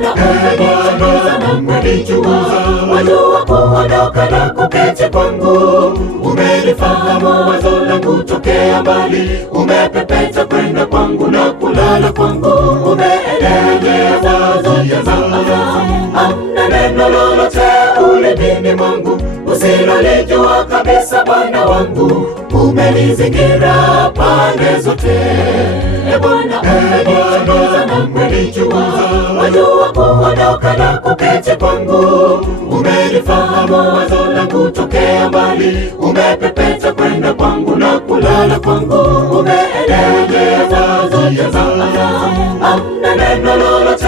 Bwana umenichunguza na kunijua, wajua kuondoka na kuketi kwangu. Umelifahamu wazo langu tokea mbali, umepepeta kwenda kwangu na kulala kwangu. Umeelekeza zote zangu, hamna neno lolote ulimini mwangu usilolijua kabisa. Bwana wangu umenizingira pande zote. Bwana umenichunguza na kunijua, wajua kuondoka na kuketi kwangu. Umelifahamu wazo langu tokea mbali, umepepeta kwenda kwangu na kulala kwangu. Umeelekeza zote zangu, hamna neno lolote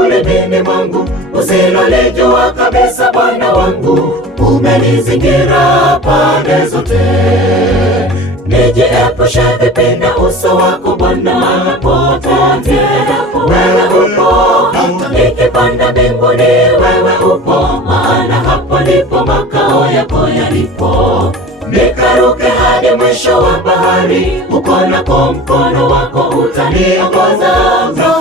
ulimini mwangu usilolijua kabisa. Bwana wangu umenizingira pande zote. Nijiepushe vipi na uso wako Bwana, maana popote wewe upo. Nikipanda mbinguni wewe upo, maana hapo ndipo makao yako yalipo. Nikaruke hadi mwisho wa bahari, uko nako mkono wako utaniongoza.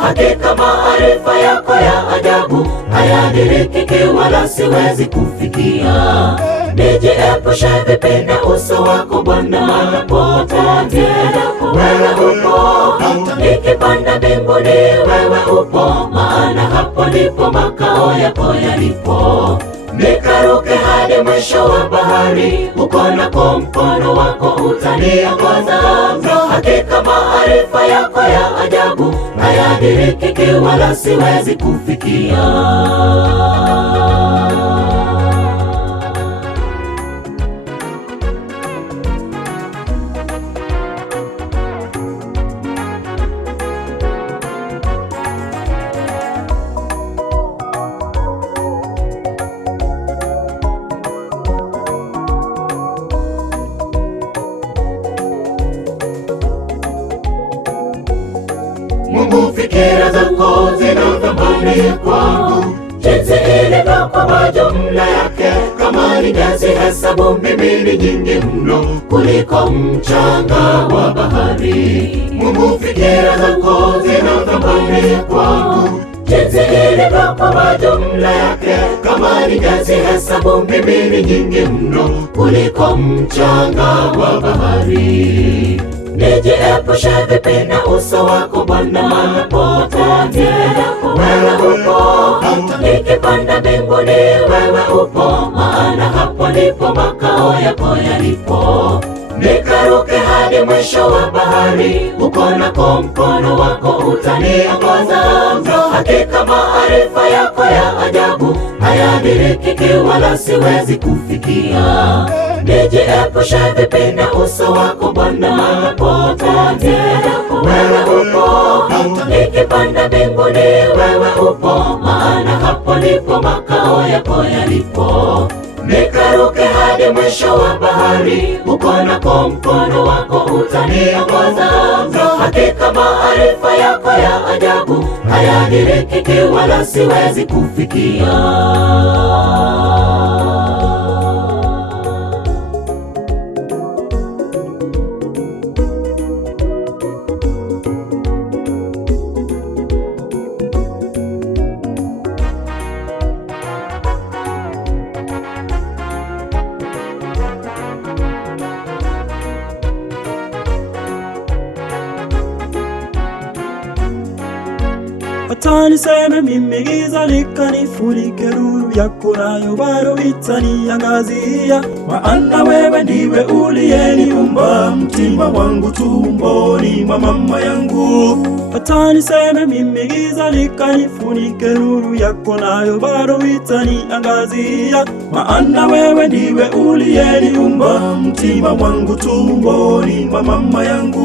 Hakika maarifa yako ya ajabu hayadirikiki, wala siwezi kufikia. Nijiepushe vipi na uso wako Bwana, maana popote wewe upo. Nikipanda mbinguni wewe upo, maana hapo ndipo makao yako yalipo. Nikaruke hadi mwisho wa bahari, uko nako mkono wako utaniongoza. Hakika maarifa yako ya ajabu hayadirikiki, wala siwezi kufikia. Mungu, fikira zako zina thamani kwangu, jinsi ilivyo kwa jumla yake. Kama ningezihesabu mimi ni nyingi mno kuliko mchanga wa bahari. Mungu, fikira zako zina thamani kwangu, jinsi ilivyo kwa jumla yake. Kama ningezihesabu mimi ni nyingi mno kuliko mchanga wa bahari. Nijiepushe vipi na uso wako Bwana, maana popote wewe upo. Nikipanda mbinguni wewe upo, maana hapo ndipo makao yako yalipo. Nikaruke hadi mwisho wa bahari, uko nako mkono wako utaniongoza. Hakika maarifa yako ya ajabu hayadirikiki, wala siwezi kufikia. Nijiepushe vipi na uso wako Bwana, maana popote wewe upo. Nikipanda mbinguni wewe upo, maana hapo ndipo makao yako yalipo. Nikaruke hadi mwisho wa bahari, uko nako mkono wako utaniongoza. Hakika maarifa yako ya ajabu hayadirikiki, wala siwezi kufikia. Hata niseme mimi giza likanifurike, nuru yako nayo bado itaniangazia. Maana wewe ndiwe uliyeniumba, mtima wangu tumboni mwa mama yangu. Hata niseme mimi giza likanifurike, nuru yako nayo bado itaniangazia. Maana wewe ndiwe uliyeniumba, mtima wangu tumboni mwa mama yangu.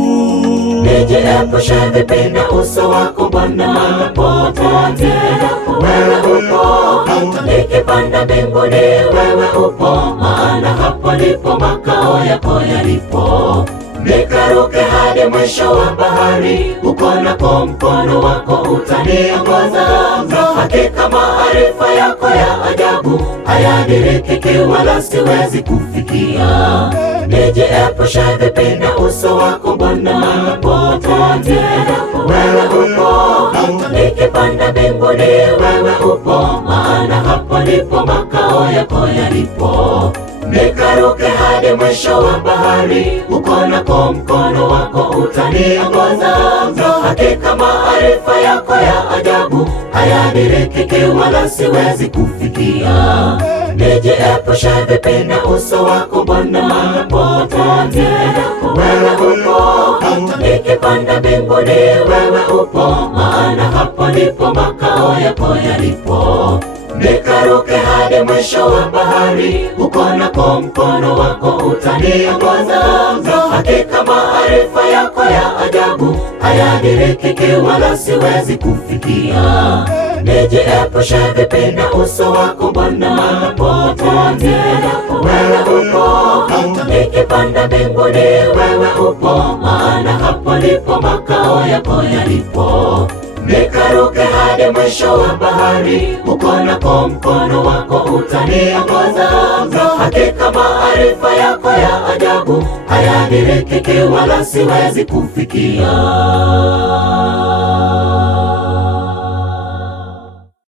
Nijiepushe vipi na uso wako Bwana, maana popote wewe upo. Nikipanda mbinguni wewe upo, maana hapo ndipo makao yako yalipo. Nikaruke hadi mwisho wa bahari, uko nako mkono wako utaniongoza. Hakika maarifa yako ya ajabu hayadirikiki, wala siwezi kufikia. Nijiepushe vipi na uso wako Bwana, maana popote wewe upo. Nikipanda mbinguni wewe wewe upo, maana hapo ndipo makao yako yalipo. Nikaruke hadi mwisho wa bahari, uko nako mkono wako utaniongoza. Hakika maarifa yako ya ajabu hayadirikiki, wala siwezi kufikia. Nijiepushe vipi na uso wako Bwana, maana popote wewe upo. Nikipanda mbinguni wewe upo, maana hapo ndipo makao yako yalipo. Nikaruke hadi mwisho wa bahari, uko nako mkono wako utaniongoza. Hakika maarifa yako ya ajabu hayadirikiki, wala siwezi kufikia. Nijiepushe vipi na uso wako Bwana, maana popote wewe upo. Nikipanda mbinguni wewe upo, maana hapo ndipo makao yako yalipo. Nikaruke hadi mwisho wa bahari, uko nako mkono wako utaniongoza. Hakika maarifa yako ya ajabu hayadirikiki, wala siwezi kufikia.